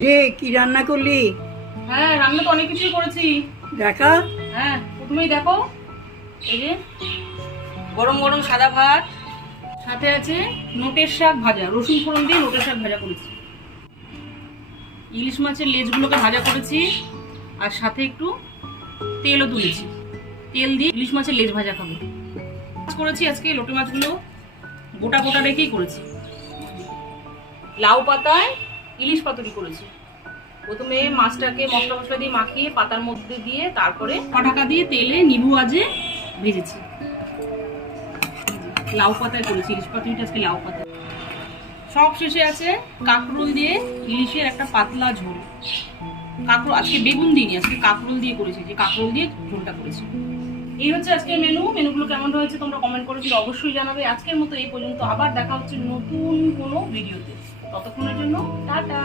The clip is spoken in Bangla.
রে কি রান্না করলি? হ্যাঁ, রান্না তো অনেক কিছুই করেছি। দেখা। হ্যাঁ, প্রথমেই দেখো, এই যে গরম গরম সাদা ভাত, সাথে আছে নোটের শাক ভাজা, রসুন ফোড়ন দিয়ে নোটের শাক ভাজা করেছি। ইলিশ মাছের লেজগুলোকে ভাজা করেছি, আর সাথে একটু তেলও তুলেছি। তেল দিয়ে ইলিশ মাছের লেজ ভাজা খাবো। করেছি আজকে লোটে মাছগুলো গোটা গোটা রেখেই করেছি। লাউ পাতায় ইলিশ পাতুরি করেছি। প্রথমে মাছটাকে মশলা মশলা দিয়ে মাখিয়ে পাতার মধ্যে দিয়ে তারপরে ঢাকা দিয়ে তেলে নিবু আজে ভেজেছি। লাউ পাতায় করেছি ইলিশ পাতুরিটা আজকে লাউ পাতা। সব শেষে আছে কাঁকরোল দিয়ে ইলিশের একটা পাতলা ঝোল। কাঁকরোল আজকে বেগুন দিইনি, আজকে কাঁকরোল দিয়ে করেছি, যে কাঁকরোল দিয়ে ঝোলটা করেছি। এই হচ্ছে আজকের মেনুগুলো কেমন হয়েছে তোমরা কমেন্ট করে কিন্তু অবশ্যই জানাবে। আজকের মতো এই পর্যন্ত, আবার দেখা হচ্ছে নতুন কোনো ভিডিওতে। ততক্ষণের জন্য টাটা।